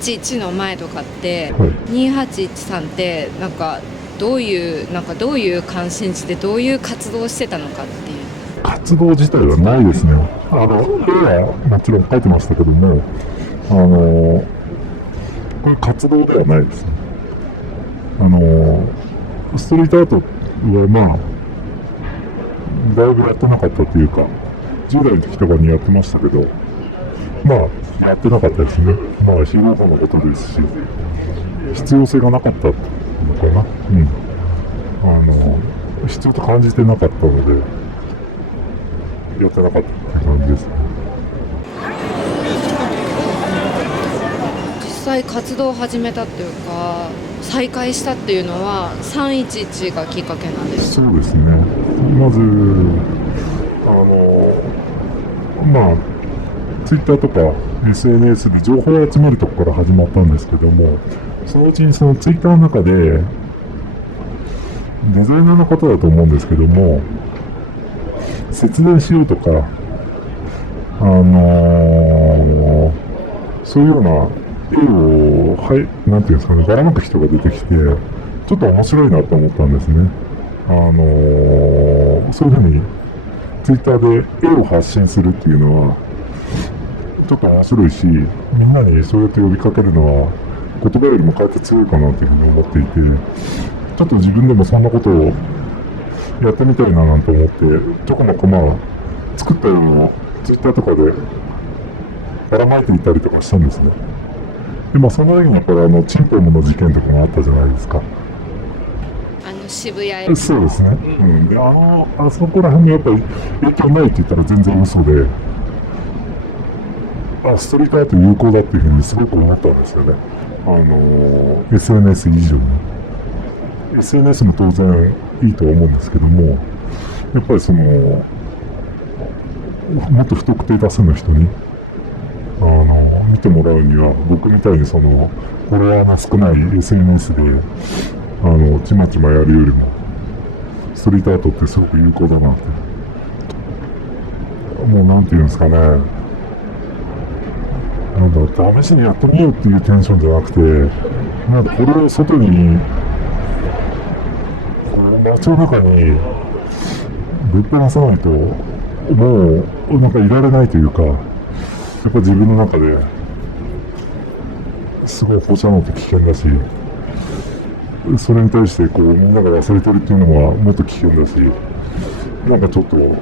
311の前とかって、2813ってどういう関心事でどういう活動をしてたのかっていう。活動自体はないですね。絵はもちろん描いてましたけども、これ活動ではないですね。ストリートアートはだいぶやってなかったというか、10代の時とかにやってましたけど、やってなかったですね。日頃のことですし、必要性がなかったのかな。必要と感じてなかったので、やってなかったって感じですね。実際活動を始めたっていうか、再開したっていうのは311がきっかけなんです。そうですね。まず、ツイッターとか SNS で情報を集めるところから始まったんですけども、そのうちにそのツイッターの中で、デザイナーの方だと思うんですけども、節電しようとか、そういうような絵を、なんていうんですかね、ばらまく人が出てきて、ちょっと面白いなと思ったんですね。そういうふうにツイッターで絵を発信するっていうのは、ちょっと面白いし、みんなにそうやって呼びかけるのは、言葉よりもかえって強いかなというふうに思っていて、ちょっと自分でもそんなことをやってみたいななんて思って、ちょこまか作ったようなツイッターとかでばらまいていたりとかしたんですね。で、その時にやっぱりチンポムの事件とかがあったじゃないですか。渋谷。そうですね。で、あそこら辺にやっぱり影響ないって言ったら全然嘘で、ストリートアート有効だっていうふうにすごく思ったんですよね。SNS 以上に。SNS も当然いいとは思うんですけども、やっぱりもっと不特定多数の人に、見てもらうには、僕みたいにフォロワーの少ない SNS で、ちまちまやるよりも、ストリートアートってすごく有効だなって。なんていうんですかね。試しにやってみようっていうテンションじゃなくて、これを外に、街の中にぶっ放さないと、もう、いられないというか、やっぱ自分の中で、すごい放射能って危険だし、それに対してみんなが忘れてるっていうのはもっと危険だし、ちょっと、も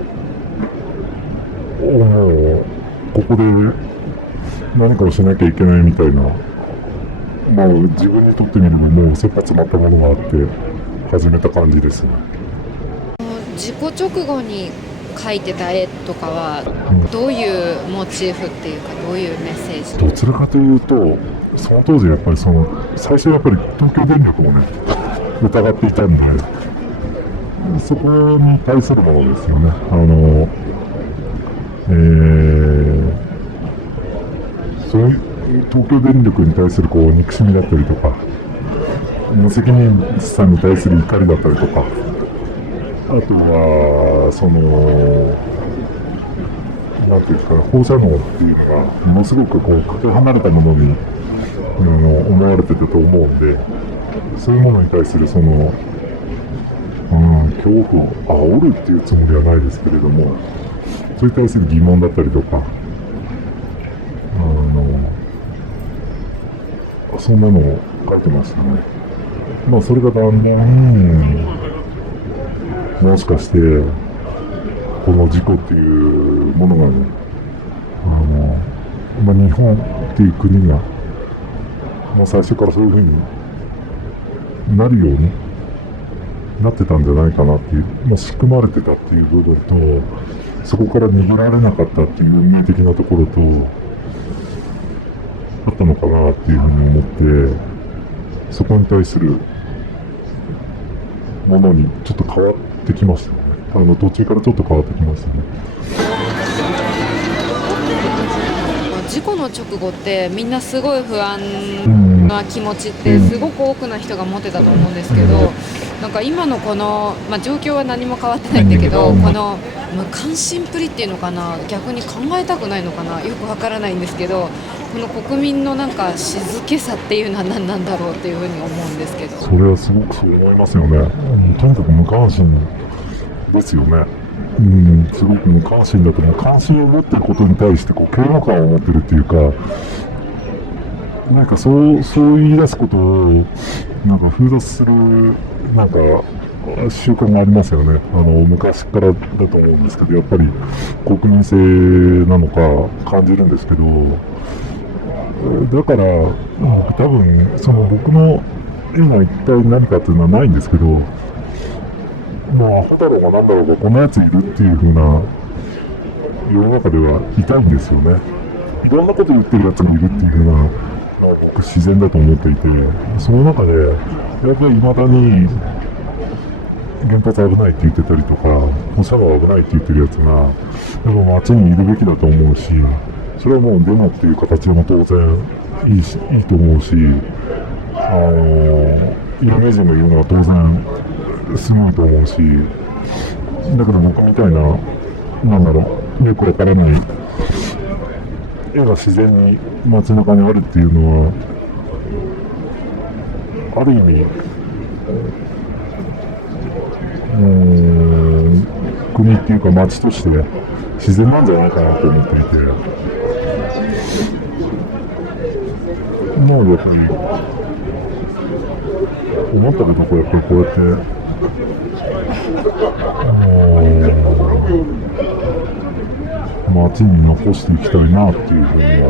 う、ここで何かをしなきゃいけないみたいな、まあ自分にとってみればもう切羽詰まったものがあって始めた感じですね。事故直後に描いてた絵とかはどういうモチーフっていうか、どういうメッセージ？どちらかというと、その当時やっぱり最初やっぱり東京電力をね疑っていたんで、そこに対するものですよね。そういう東京電力に対するこう憎しみだったりとか、無責任さに対する怒りだったりとか、あとはなんていうか放射能っていうのがものすごくこうかけ離れたものに思われてたと思うんで、そういうものに対する恐怖を煽るっていうつもりはないですけれども、それに対する疑問だったりとか、そんなのを書いてましたね。まあそれがだんだんもしかしてこの事故っていうものがね、日本っていう国が最初からそういう風になるようになってたんじゃないかなっていう、仕組まれてたっていう部分と、そこから逃げられなかったっていう運命的なところとあったのかなっていうふうに思って、そこに対するものにちょっと変わってきましたね。途中からちょっと変わってきましたね。事故の直後ってみんなすごい不安な気持ちってすごく多くの人が持ってたと思うんですけど、なんか今のこの、状況は何も変わってないんだけど、この無関心っぷりっていうのかな、逆に考えたくないのかな、よくわからないんですけど、この国民のなんか静けさっていうのは何なんだろうっていうふうに思うんですけど。それはすごくそう思いますよね。とにかく無関心ですよね。すごく無関心だと思う。関心を持っていることに対して嫌悪感を持ってるっていうか、なんかそう言い出すことをなんか封殺するなんか習慣がありますよね。昔からだと思うんですけど、やっぱり国民性なのか感じるんですけど、だから多分僕の絵が一体何かっていうのはないんですけど、アホだろうがなんだろうがこんなやついるっていう風な世の中ではいたいんですよね。いろんなこと言ってるやつがいるっていう風な僕自然だと思っていて、その中でやっぱり未だに原発危ないって言ってたりとか、放射能危ないって言ってるやつがやっぱ街にいるべきだと思うし、それはもうデモっていう形でも当然いいと思うし、有名人が言うのは当然すごいと思うし、だから僕みたいな、よくわからない絵が自然に街中にあるっていうのは、ある意味、国っていうか街として自然なんじゃないかなと思っていて、もうやっぱり思ったことやっぱりこうやって街に残していきたいなっていうふうには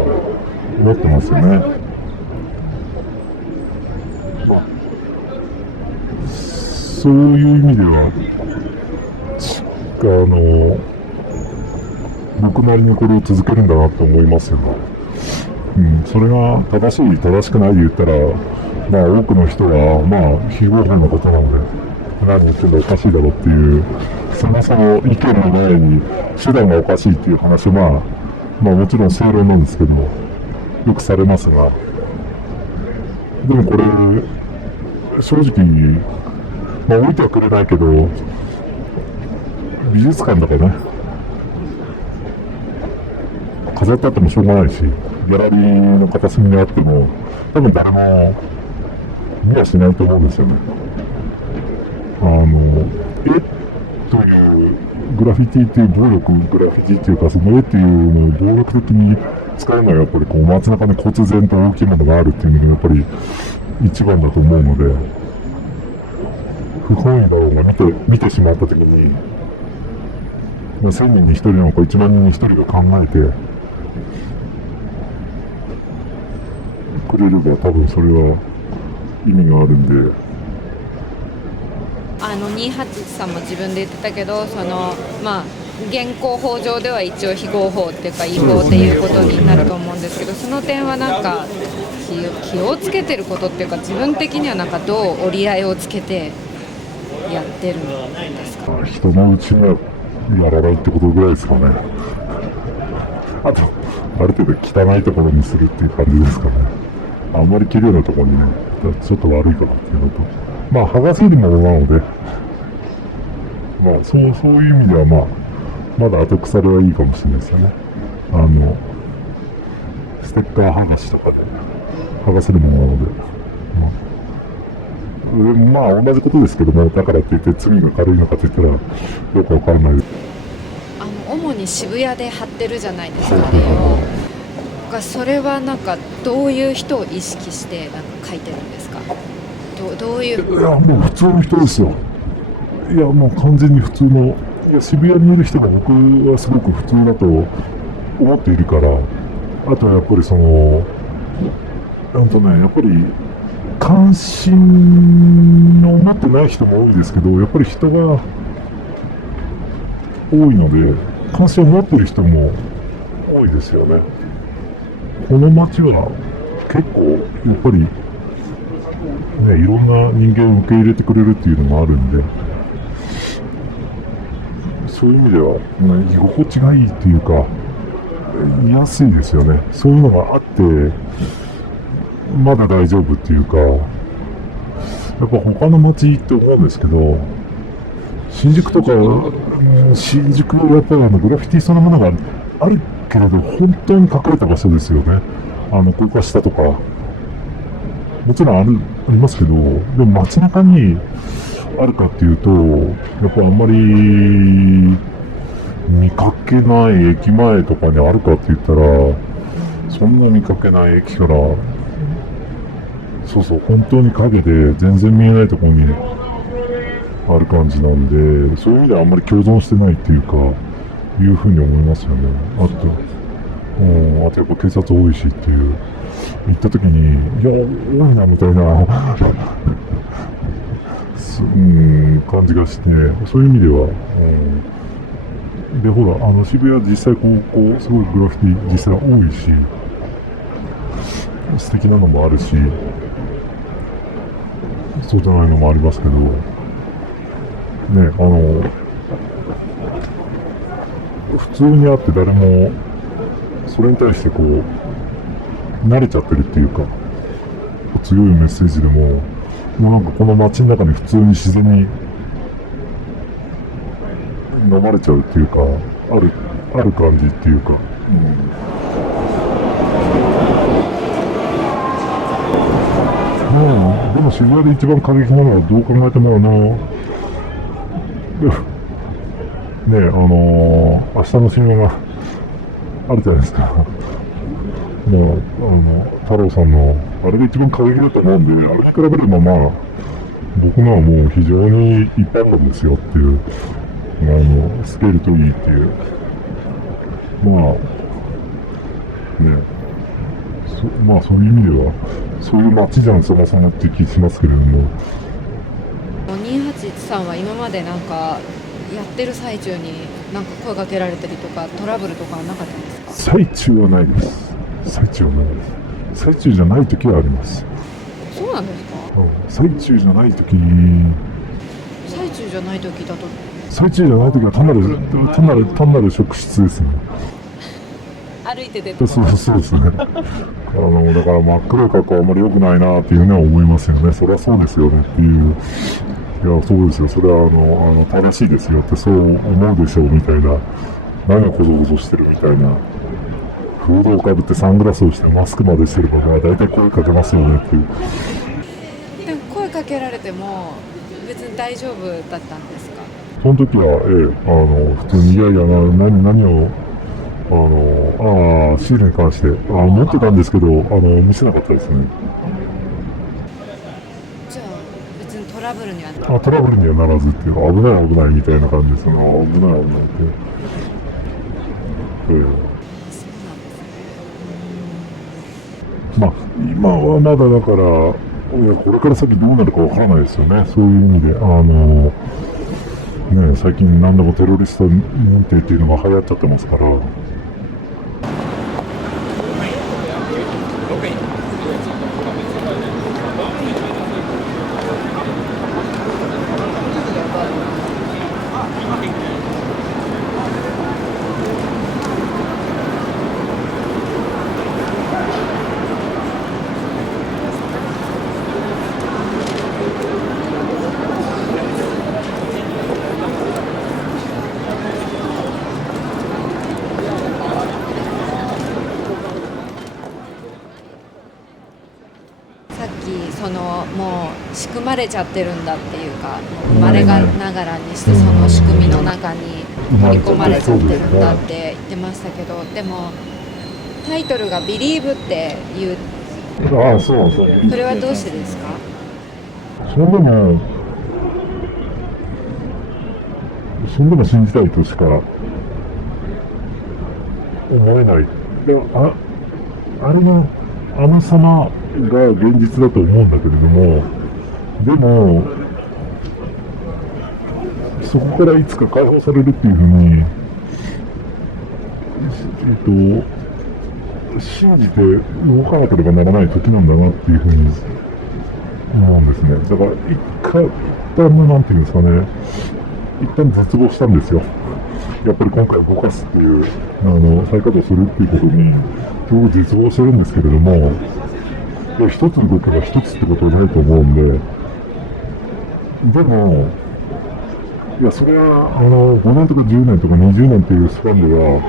思ってますよね。そういう意味では僕なりにこれを続けるんだなと思いますよね。それが正しい正しくないで言ったら、多くの人は非合法なことなので、何言ってんだおかしいだろっていう、そもそも意見の前に手段がおかしいっていう話はもちろん正論なんですけども、よくされますが、でもこれ正直置いてはくれないけど、美術館だからね、飾ってあってもしょうがないし、ギャラリーの片隅にあっても多分誰も見はしないと思うんですよね。絵というグラフィティっていう暴力、グラフィティっていうか、その絵っていうのを暴力的に使うのはやっぱり街中に忽然と大きいものがあるっていうのがやっぱり一番だと思うので、不本意だろうが見てしまった時に、1000人に1人なのか1万人に1人が考えて、くれれば多分それは意味があるんで。281さんも自分で言ってたけど、そのまあ現行法上では一応非合法っていうか違法っていうことになると思うんですけど、その点はなんか気をつけてることっていうか、自分的にはなんかどう折り合いをつけてやってるんですか？人のうちにはやらないってことぐらいですかね。あと、ある程度汚いところにするっていう感じですかね。あんまり綺麗なところにね、ちょっと悪いかなっていうのと、まあ、剥がせるものなので、まあ、そういう意味では、まあ、まだ後腐れはいいかもしれないですよね。ステッカー剥がしとかで剥がせるものなので、まあ、同じことですけども、だからって言って罪が軽いのかって言ったら、よくわからないです。主に渋谷で貼ってるじゃないですか、絵を。それはなんかどういう人を意識してなんか描いてるんですか？どういう？いや、もう普通の人ですよ。いや、もう完全に普通の、いや、渋谷にいる人も僕はすごく普通だと思っているから、あとはやっぱりやっぱり関心を持ってない人も多いですけど、やっぱり人が多いので、関心を持ってる人も多いですよね。この街は結構、やっぱり、ね、いろんな人間を受け入れてくれるっていうのもあるんで、そういう意味では、居心地がいいっていうか、居やすいですよね。そういうのがあって、まだ大丈夫っていうか、やっぱ他の街って思うんですけど、新宿とか、新宿はやっぱりグラフィティそのものがあるけれど、本当に隠れた場所ですよね。高架下とか、もちろんありますけど、でも街中にあるかっていうと、やっぱあんまり見かけない駅前とかにあるかって言ったら、そんな見かけない駅から、本当に影で全然見えないところにある感じなんで、そういう意味ではあんまり共存してないっていうか、いうふうに思いますよね。あとやっぱ警察多いしっていう、行った時に、いや、多いなみたいな、感じがして、そういう意味では、で、ほら、渋谷実際すごいグラフィティ実際多いし、素敵なのもあるし、そうじゃないのもありますけど、ね、普通にあって誰も、それに対して慣れちゃってるっていうか、強いメッセージでも、なんかこの街の中に普通に自然に飲まれちゃうっていうか、ある感じっていうか。でも渋谷で一番過激なのはどう考えても明日の新聞があるじゃないですか。太郎さんの、あれが一番過激だと思うんで、あれに比べれば僕のはもう非常に一般論ですよっていう、スケールといいっていう、そういう意味では、そういう街じゃん、そもそもって気しますけれども。281さんは今までなんか、やってる最中になんか声かけられたりとか、トラブルとかはなかったんですか？最中はないです。最中はないです。最中じゃない時はあります。そうなんですか？最中じゃない時最中じゃない時だと、最中じゃない時は単なる職質ですね。歩いててそうですね。だから真っ黒い格好はあんまり良くないなっていうのは思いますよね。そりゃそうですよねっていう。いや、そうですよ。それは正しいですよってそう思うでしょうみたいな。何がこぞこぞしてるみたいな。フードをかぶってサングラスをしてマスクまでしてれば、大体声かけますよねっていう。でも声かけられても別に大丈夫だったんですか？その時は、普通に、いやいや、何を、シールに関して、持ってたんですけど、見せなかったですね。じゃあ、別にトラブルにはトラブルにはならずっていうか、危ないみたいな感じです。危ないって。そうなんですね。まあ、今はまだだから、これから先どうなるかわからないですよね。そういう意味で、最近何でもテロリスト認定っていうのが流行っちゃってますから。さっきそのもう仕組まれちゃってるんだっていうか、生まれながらにしてその仕組みの中に取り込まれちゃってるんだって言ってましたけど、でもタイトルが「Believe」っていう、ああ、そうそう。それはどうしてですか？それでも信じたいとしか思えない。でもあれのあの様が現実だと思うんだけれども、でもそこからいつか解放されるっていうふうに、信じて動かなければならない時なんだなっていうふうに思うんですね。だから一旦なんていうんですかね、一旦絶望したんですよ。やっぱり今回動かすっていう、再稼働するっていうことに、すごく絶望してるんですけれども、一つ動けば一つってことになると思うんで、でも、いや、それは、5年とか10年とか20年っていうスパンでは、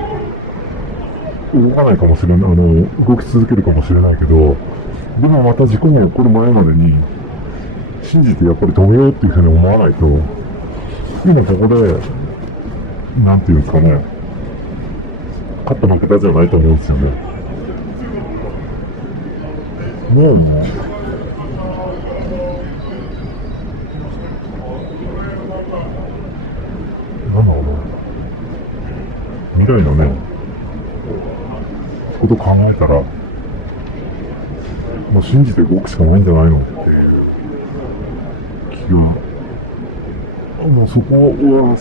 動かないかもしれない、動き続けるかもしれないけど、でもまた事故が起こる前までに、信じてやっぱり止めようっていうふうに思わないと、今ここで、なんていうんですかね、勝った負けたじゃないと思うんですよね。もう、なんだろうな、未来のね、こと考えたら、もう信じて動くしかないんじゃないのっていう気が、そこは、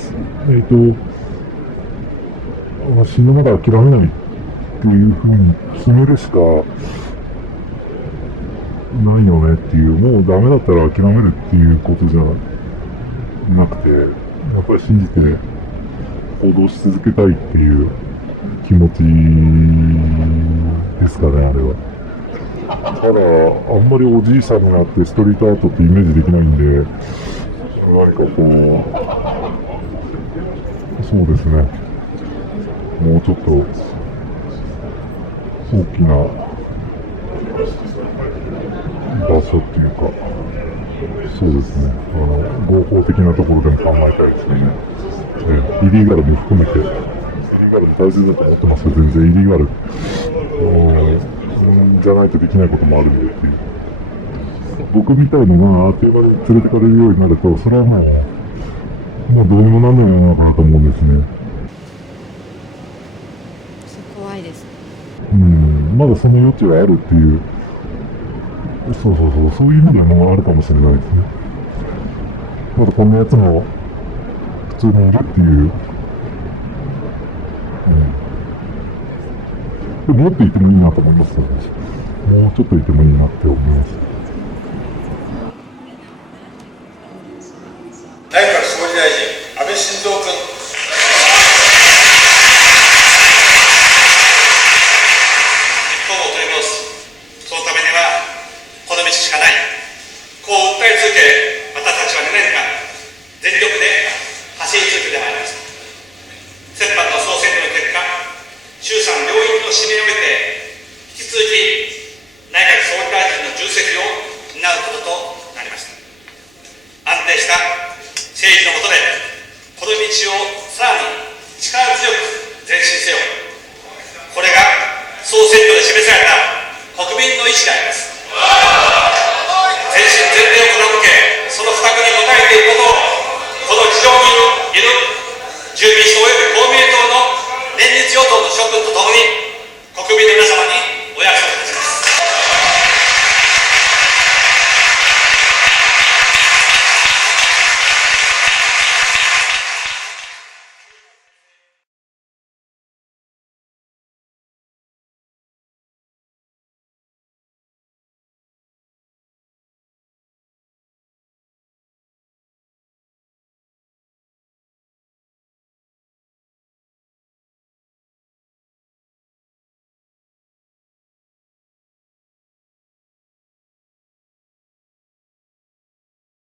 死ぬまで諦めないっていうふうに決めるしかないよねっていう、もうダメだったら諦めるっていうことじゃなくて、やっぱり信じて行動し続けたいっていう気持ちですかね、あれは。ただ、あんまりおじいさんになってストリートアートってイメージできないんで、何かこう、そうですね、もうちょっと大きな場所っていうか、そうですね、合法的なところでも考えたいですね。イリーガルも含めて、イリーガルも大切だと思ってますよ、全然。イリーガルじゃないとできないこともあるんでっていう。僕みたいのがあっという間に連れてかれるようになると、それはもうどうにもなんない世の中だと思うんですね。怖いですね。まだその余地はあるっていう、そういう意味でもあるかもしれないですね。まだこんなやつも普通にいるっていう、でももっといてもいいなと思いますね。もうちょっといてもいいなって思います。内閣総理大臣、安倍晋三君。日本を取り戻す。そのためには、この道しかない。こう訴え続け、私たちは2年間、全力で走り続けてまいりました。先般の総選挙の結果、衆参両院の指名を得て、引き続き内閣総理大臣の重責を担うこととなりました。安定した政治の下で、この道をさらに力強く前進せよ。これが総選挙で示された国民の意思であります。